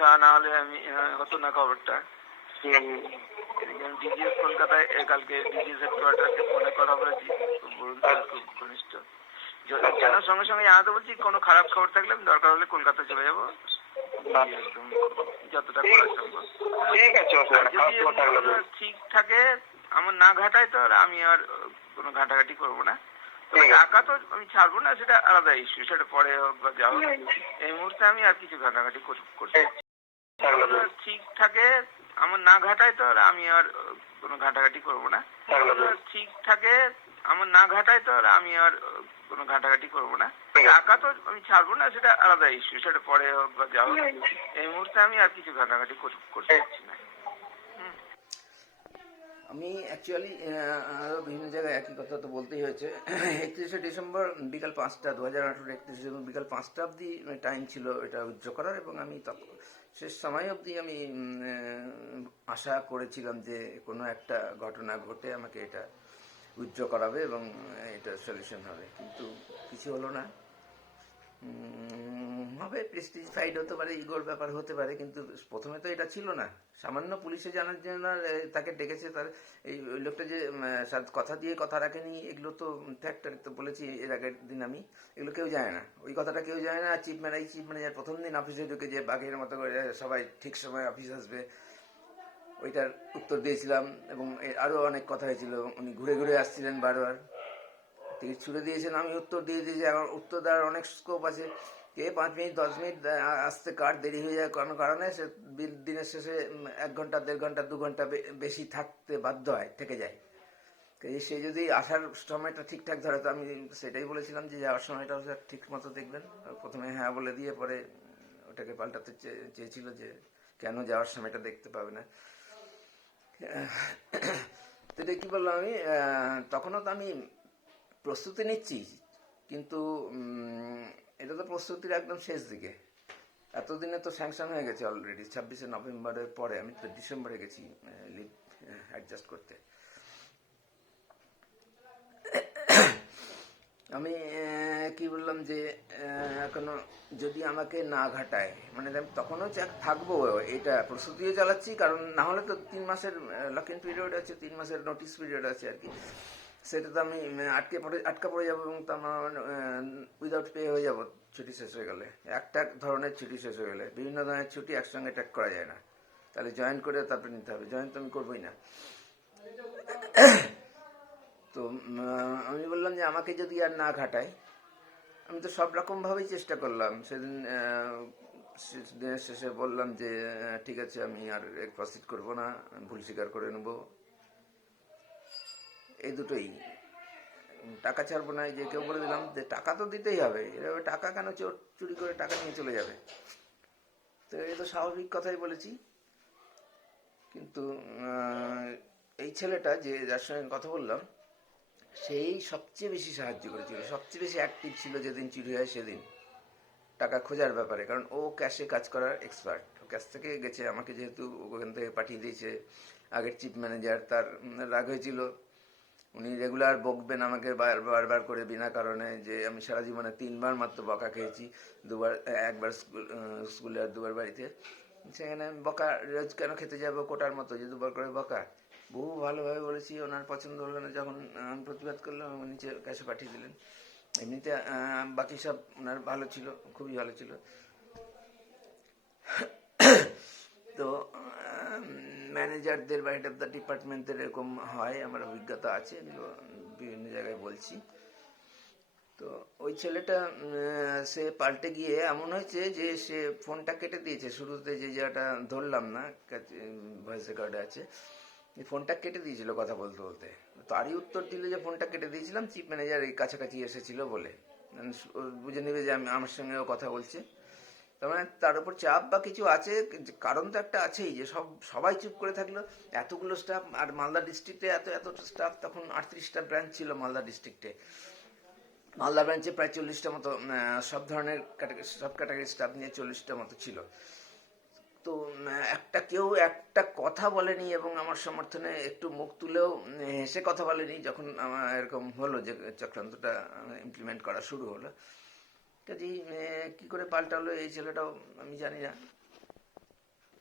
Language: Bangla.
ছাড়া না হলে আমি হতো না খবরটা। ডিজিএস কলকাতায় কালকে ডিজিএস হেডকোয়ার্টারকে ফোনে কথা বলেছি, বলুন খুব ঘনিষ্ঠ, যেন সঙ্গে সঙ্গে জানাতে বলছি কোনো খারাপ খবর থাকলে আমি দরকার হলে কলকাতা চলে যাবো, একদম যতটা করা সম্ভব। যদি ঠিক থাকে, আমার না ঘাটায় তো আমি আর কোনো ঘাটাঘাটি করবো না। টাকা তো আমি ছাড়বো না, সেটা আলাদা ইস্যু, সেটা পরে হোক বা যা হোক। এই মুহূর্তে আমি আর কিছু ঘাটাঘাটি করছি। ঠিক থাকে, আমার না ঘাটায় তো আমি আর কোনো ঘাটাঘাটি করবো না। ঠিক থাকে, আমার না ঘাটায় তো আমি আর কোনো ঘাটাঘাটি করবো না। টাকা তো আমি ছাড়বো না, সেটা আলাদা ইস্যু, সেটা পরে হোক বা যা হোক। এই মুহূর্তে আমি আর কিছু ঘাটাঘাটি করছি না। আমি অ্যাকচুয়ালি আরও বিভিন্ন জায়গায় একই কথা তো বলতেই হয়েছে। 31শে ডিসেম্বর বিকাল 5টা, 2018 31শে ডিসেম্বর বিকাল 5টা অবধি টাইম ছিল এটা উইথড্র করার, এবং আমি শেষ সময় অবধি আমি আশা করেছিলাম যে কোনো একটা ঘটনা ঘটে আমাকে এটা উইথড্র করাবে এবং এটা সলিউশন হবে, কিন্তু কিছু হলো না। হবে প্রেস্টিজ ফাইট হতে পারে, ইগোর ব্যাপার হতে পারে, কিন্তু প্রথমে তো এটা ছিল না। সামান্য পুলিশে জানার জন্য তাকে ডেকেছে, তার এই লোকটা যে কথা দিয়ে কথা রাখেনি, এগুলো তো ফ্যাক্টর, তো বলেছি এর আগের দিন আমি, এগুলো কেউ জানে না, ওই কথাটা কেউ জানে না। চিফ ম্যানেজার প্রথম দিন অফিসে ঢুকে যে বাঘের মতো করে সবাই ঠিক সময় অফিস আসবে, ওইটার উত্তর দিয়েছিলাম। এবং আরও অনেক কথা হয়েছিল, উনি ঘুরে ঘুরে আসছিলেন বারবার, টিকিট ছুড়ে দিয়েছেন, আমি উত্তর দিয়ে দিয়েছি। এখন উত্তর দেওয়ার অনেক স্কোপ আছে, কে 5 মিনিট 10 মিনিট আসতে কার দেরি হয়ে যায় কোনো কারণে, সে দিনের শেষে 1 ঘন্টা 1.5 ঘন্টা 2 ঘন্টা বেশি থাকতে বাধ্য হয়, থেকে যায়। সে যদি আসার সময়টা ঠিকঠাক ধরে, তো আমি সেটাই বলেছিলাম যে যাওয়ার সময়টা ঠিক মতো দেখবেন। প্রথমে হ্যাঁ বলে দিয়ে পরে ওটাকে পাল্টাতে চেয়েছিল যে কেন যাওয়ার সময়টা দেখতে পাবে না। এটা কি বললাম আমি, তখনও তো আমি প্রস্তুতি নিচ্ছি, কিন্তু এটা তো প্রস্তুতির একদম শেষ দিকে। এতদিনে তো স্যাংশন হয়ে গেছে অলরেডি। 26শে নভেম্বরের পরে আমি তো ডিসেম্বরে গেছি লিভ অ্যাডজাস্ট করতে। আমি কি বললাম যে এখনো যদি আমাকে না ঘাটায়, মানে আমি তখনও থাকবো, এটা প্রস্তুতিও চালাচ্ছি, কারণ না হলে তো 3 মাসের লক ইন পিরিয়ড আছে, 3 মাসের নোটিস পিরিয়ড আছে আর কি। সেটা তো আমি আটকা পড়ে যাবো, এবং তো আমার উইদাউট পে হয়ে যাবো ছুটি শেষ হয়ে গেলে। একটা ধরনের ছুটি শেষ হয়ে গেলে, বিভিন্ন ধরনের ছুটি একসঙ্গে ট্যাগ করা যায় না, তাহলে জয়েন করে তারপরে নিতে হবে। জয়েন তো আমি করবোই না। তো আমি বললাম যে আমাকে যদি আর না ঘাটায়, আমি তো সব রকমভাবেই চেষ্টা করলাম। সেদিন দিনের শেষে বললাম যে ঠিক আছে, আমি আর প্রসিড করবো না, ভুল স্বীকার করে নেব, এই দুটোই। টাকা ছাড়বো না, যে কেউ বলে দিলাম যে টাকা তো দিতেই হবে, এভাবে টাকা কেন চুরি করে টাকা নিয়ে চলে যাবে, তো এই তো স্বাভাবিক কথাই বলেছি। কিন্তু এই ছেলেটা যে যার সঙ্গে কথা বললাম, সেই সবচেয়ে বেশি সাহায্য করেছিল, সবচেয়ে বেশি অ্যাক্টিভ ছিল যেদিন চুরি হয় সেদিন, টাকা খোঁজার ব্যাপারে। কারণ ও ক্যাশে কাজ করার এক্সপার্ট, ক্যাশ থেকে গেছে, আমাকে যেহেতু ওখান থেকে পাঠিয়ে দিয়েছে আগের চিফ ম্যানেজার, তার রাগ হয়েছিল। উনি রেগুলার বকবেন আমাকে বারবার করে বিনা কারণে, যে আমি সারা জীবনে 3 বার মাত্র বকা খেয়েছি, 2 বার, 1 বার স্কুলে আর 2 বার বাড়িতে। সেখানে বকা রোজ কেন খেতে যাবো কোটার মতো, যে 2 বার করে বকা। বহু ভালোভাবে বলেছি, ওনার পছন্দ হলো না, যখন প্রতিবাদ করলাম নিচে ক্যাশে পাঠিয়ে দিলেন। এমনিতে বাকি সব ওনার ভালো ছিল, খুবই ভালো ছিল। তো ম্যানেজারদের বা হেড অফ দ্য ডিপার্টমেন্টদের এরকম হয়, আমার অভিজ্ঞতা আছে, বিভিন্ন জায়গায় বলছি। তো ওই ছেলেটা সে পাল্টে গিয়ে এমন হয়েছে যে সে ফোনটা কেটে দিয়েছে। শুরুতে যে জায়গাটা ধরলাম না, ভয়েস রেকর্ডে আছে, এই ফোনটা কেটে দিয়েছিল কথা বলতে বলতে। তারই উত্তর দিল যে ফোনটা কেটে দিয়েছিলাম, চিফ ম্যানেজার এই কাছাকাছি এসেছিল বলে। বুঝে নেবে যে আমি আমার সঙ্গেও কথা বলছে, তার মানে তার উপর চাপ বা কিছু আছে, কারণ তো একটা আছেই, যে সবাই চুপ করে থাকলো, এতগুলো স্টাফ। আর মালদা ডিস্ট্রিক্টে এত স্টাফ, তখন 38টা ব্রাঞ্চ ছিল মালদা ডিস্ট্রিক্টে। মালদা ব্রাঞ্চে প্রায় 40টা মতো, সব ধরনের সব ক্যাটাগরির স্টাফ নিয়ে 40টা মতো ছিল। তো কেউ একটা কথা বলেনি, এবং আমার সমর্থনে একটু মুখ তুলেও হেসে কথা বলেনি যখন আমার এরকম হলো যে চক্রান্তটা ইমপ্লিমেন্ট করা শুরু হলো। কাজেই কী করে পাল্টালো এই ছেলেটাও আমি জানি না।